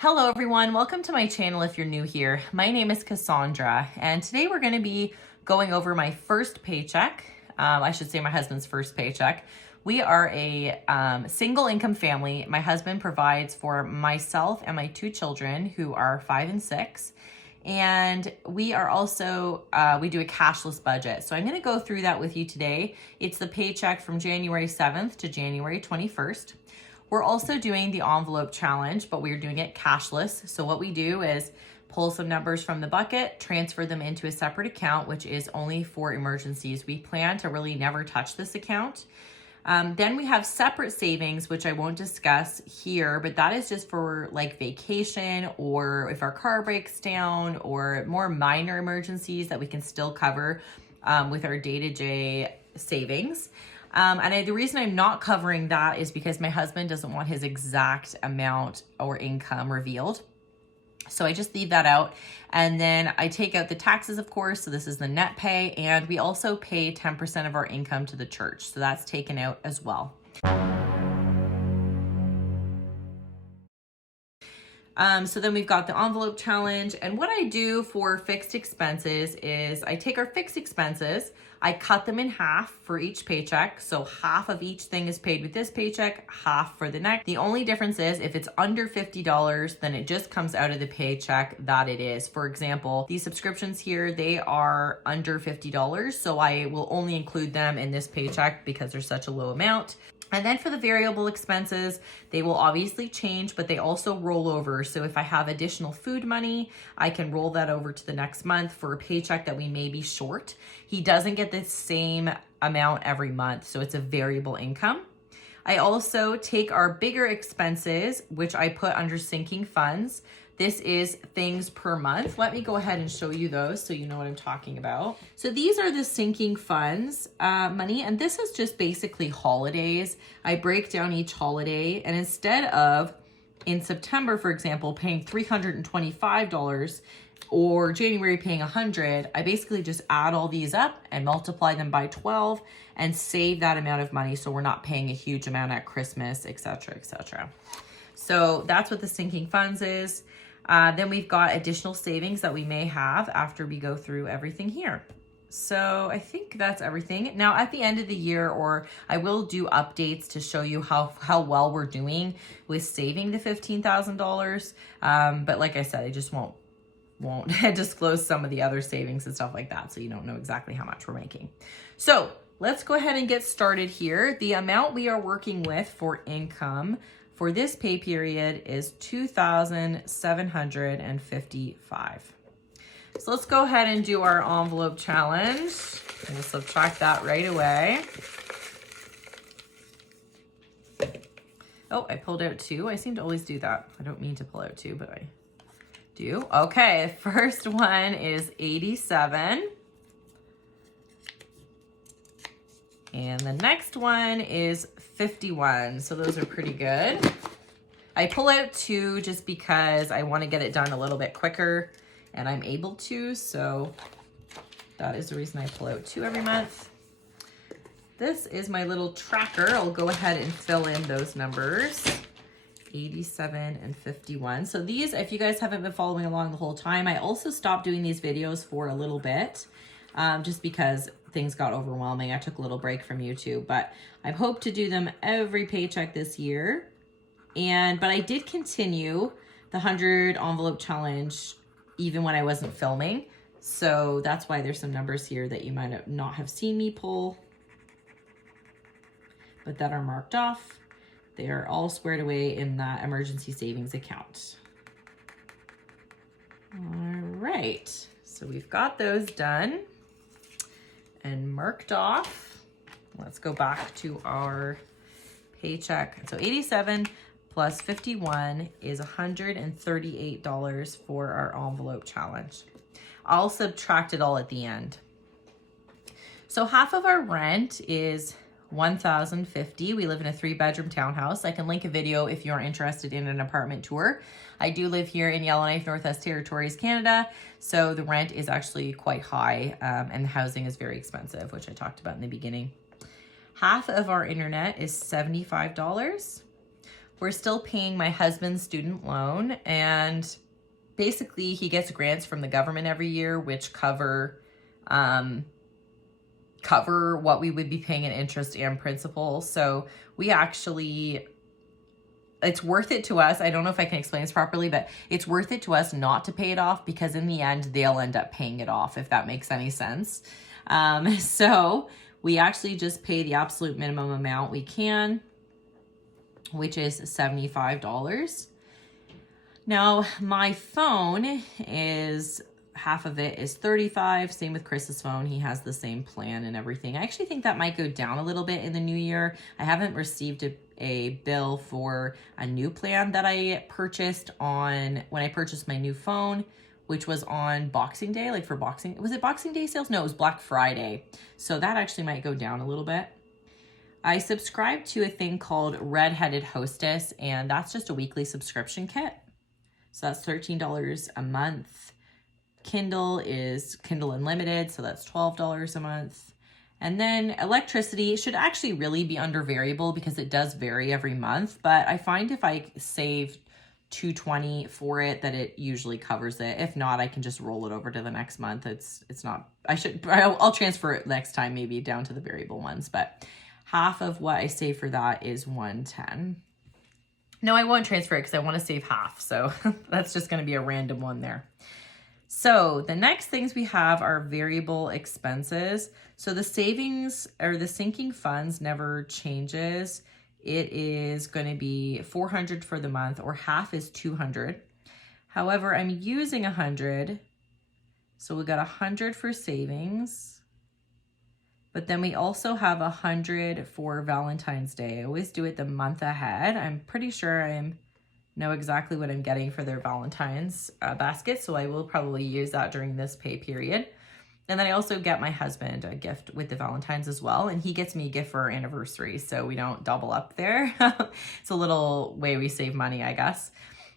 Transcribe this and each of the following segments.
Hello everyone, welcome to my channel if you're new here. My name is Cassandra and today we're going to be going over my first paycheck. I should say my husband's first paycheck. We are a single income family. My husband provides for myself and my two children who are 5 and 6. And we are also, we do a cashless budget. So I'm going to go through that with you today. It's the paycheck from January 7th to January 21st. We're also doing the envelope challenge, but we're doing it cashless. So what we do is pull some numbers from the bucket, transfer them into a separate account, which is only for emergencies. We plan to really never touch this account. Then we have separate savings, which I won't discuss here, but that is just for like vacation or if our car breaks down or more minor emergencies that we can still cover with our day-to-day savings. The reason I'm not covering that is because my husband doesn't want his exact amount or income revealed. So I just leave that out. And then I take out the taxes, of course. So this is the net pay. And we also pay 10% of our income to the church. So that's taken out as well. So then we've got the envelope challenge. And what I do for fixed expenses is I take our fixed expenses, I cut them in half for each paycheck. So half of each thing is paid with this paycheck, half for the next. The only difference is if it's under $50, then it just comes out of the paycheck that it is. For example, these subscriptions here, they are under $50. So I will only include them in this paycheck because they're such a low amount. And then for the variable expenses, they will obviously change, but they also roll over. So if I have additional food money, I can roll that over to the next month for a paycheck that we may be short. He doesn't get the same amount every month, so it's a variable income. I also take our bigger expenses, which I put under sinking funds. This is things per month. Let me go ahead and show you those so you know what I'm talking about. So these are the sinking funds money, and this is just basically holidays. I break down each holiday, and instead of in September, for example, paying $325 or January paying $100, I basically just add all these up and multiply them by 12 and save that amount of money so we're not paying a huge amount at Christmas, etc., etc. So that's what the sinking funds is. Then we've got additional savings that we may have after we go through everything here. So I think that's everything. Now at the end of the year, or I will do updates to show you how well we're doing with saving the $15,000. But like I said, I just won't disclose some of the other savings and stuff like that, so you don't know exactly how much we're making. So let's go ahead and get started here. The amount we are working with for income for this pay period is $2,755. So let's go ahead and do our envelope challenge. We'll subtract that right away. Oh, I pulled out 2. I seem to always do that. I don't mean to pull out 2, but I do. Okay, the first one is 87. And the next one is 51. So those are pretty good. I pull out 2 just because I want to get it done a little bit quicker and I'm able to. So that is the reason I pull out 2 every month. This is my little tracker. I'll go ahead and fill in those numbers. 87 and 51. So these, if you guys haven't been following along the whole time, I also stopped doing these videos for a little bit just because things got overwhelming. I took a little break from YouTube, but I hope to do them every paycheck this year. But I did continue the 100 envelope challenge even when I wasn't filming. So that's why there's some numbers here that you might not have seen me pull, but that are marked off. They are all squared away in that emergency savings account. All right, so we've got those done and marked off. Let's go back to our paycheck. So 87 plus 51 is $138 for our envelope challenge. I'll subtract it all at the end. So half of our rent is $1,050. We live in a 3-bedroom townhouse. I can link a video if you're interested in an apartment tour. I do live here in Yellowknife, Northwest Territories, Canada. So the rent is actually quite high and the housing is very expensive, which I talked about in the beginning. Half of our internet is $75. We're still paying my husband's student loan, and basically he gets grants from the government every year, which cover what we would be paying in interest and principal. So we actually, it's worth it to us. I don't know if I can explain this properly, but it's worth it to us not to pay it off, because in the end, they'll end up paying it off, if that makes any sense. So we actually just pay the absolute minimum amount we can, which is $75. Now, my phone is, half of it is $35. Same with Chris's phone. He has the same plan and everything. I actually think that might go down a little bit in the new year. I haven't received a bill for a new plan that I purchased when I purchased my new phone, which was on Boxing Day, like for was it Boxing Day sales? No, it was Black Friday. So that actually might go down a little bit. I subscribe to a thing called Redheaded Hostess, and that's just a weekly subscription kit. So that's $13 a month. Kindle is Kindle Unlimited, so that's $12 a month. And then electricity should actually really be under variable, because it does vary every month. But I find if I save $220 for it, that it usually covers it. If not, I can just roll it over to the next month. It's not, I'll transfer it next time, maybe down to the variable ones. But half of what I save for that is $110. No, I won't transfer it because I want to save half. So that's just going to be a random one there. So the next things we have are variable expenses. So the savings, or the sinking funds, never changes. It is going to be $400 for the month, or half is $200. However, I'm using $100. So we got $100 for savings. But then we also have $100 for Valentine's Day. I always do it the month ahead. I'm pretty sure I know exactly what I'm getting for their Valentine's basket, so I will probably use that during this pay period. And then I also get my husband a gift with the Valentine's as well, and he gets me a gift for our anniversary, so we don't double up there. It's a little way we save money, I guess.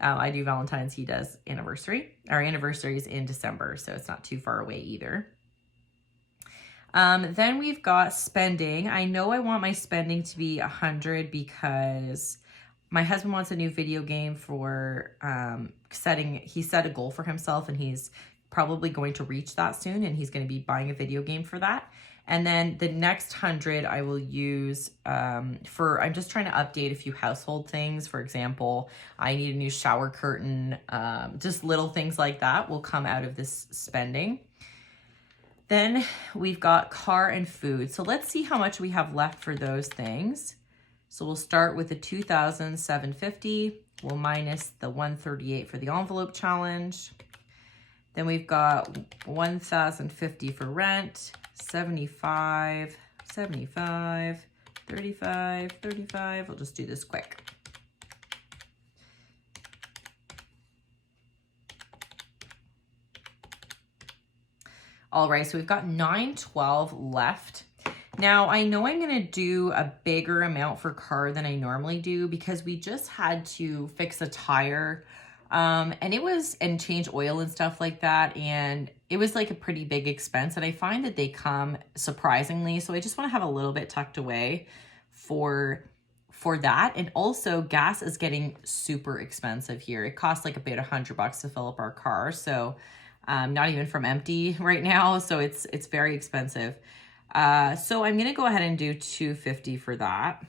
I do Valentine's, he does anniversary. Our anniversary is in December, so it's not too far away either. Then we've got spending. I know I want my spending to be $100 because my husband wants a new video game for he set a goal for himself, and he's probably going to reach that soon, and he's going to be buying a video game for that. And then the next $100 I will use I'm just trying to update a few household things. For example, I need a new shower curtain. Just little things like that will come out of this spending. Then we've got car and food. So let's see how much we have left for those things. So we'll start with the $2,750. We'll minus the $138 for the envelope challenge. Then we've got $1,050 for rent, $75, $75, $35, $35. We'll just do this quick. All right, so we've got $912 left. Now, I know I'm gonna do a bigger amount for car than I normally do, because we just had to fix a tire and change oil and stuff like that. And it was like a pretty big expense, and I find that they come surprisingly. So I just wanna have a little bit tucked away for that. And also gas is getting super expensive here. It costs like about $100 to fill up our car. So not even from empty right now. So it's very expensive. So I'm going to go ahead and do $250 for that.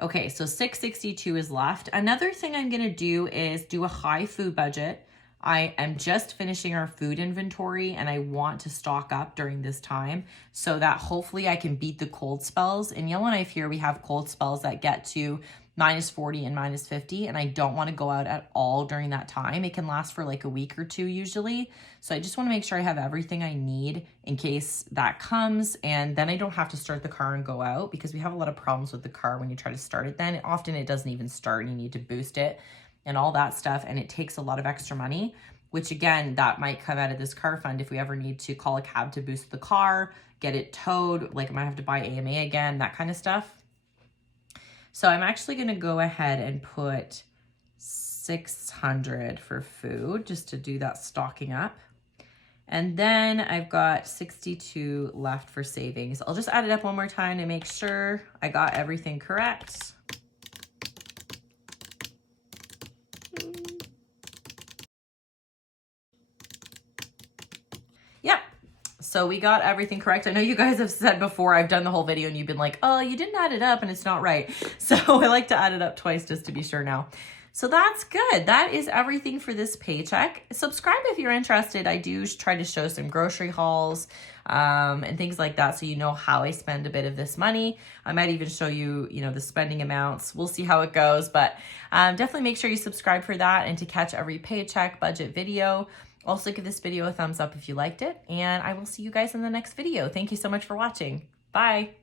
Okay, so $662 is left. Another thing I'm going to do is do a high food budget. I am just finishing our food inventory, and I want to stock up during this time so that hopefully I can beat the cold spells. In Yellowknife here, we have cold spells that get to -40 and -50, and I don't want to go out at all during that time. It can last for like a week or two usually. So I just want to make sure I have everything I need in case that comes, and then I don't have to start the car and go out, because we have a lot of problems with the car when you try to start it. Then often it doesn't even start, and you need to boost it and all that stuff, and it takes a lot of extra money, which again, that might come out of this car fund if we ever need to call a cab to boost the car, get it towed, like I might have to buy AMA again, that kind of stuff. So I'm actually going to go ahead and put $600 for food, just to do that stocking up. And then I've got 62 left for savings. I'll just add it up one more time to make sure I got everything correct. Yep. So we got everything correct. I know you guys have said before, I've done the whole video and you've been like, oh, you didn't add it up and it's not right. So I like to add it up twice just to be sure now. So that's good. That is everything for this paycheck. Subscribe if you're interested. I do try to show some grocery hauls and things like that, so you know how I spend a bit of this money. I might even show you, the spending amounts. We'll see how it goes, but definitely make sure you subscribe for that and to catch every paycheck budget video. Also give this video a thumbs up if you liked it, and I will see you guys in the next video. Thank you so much for watching. Bye.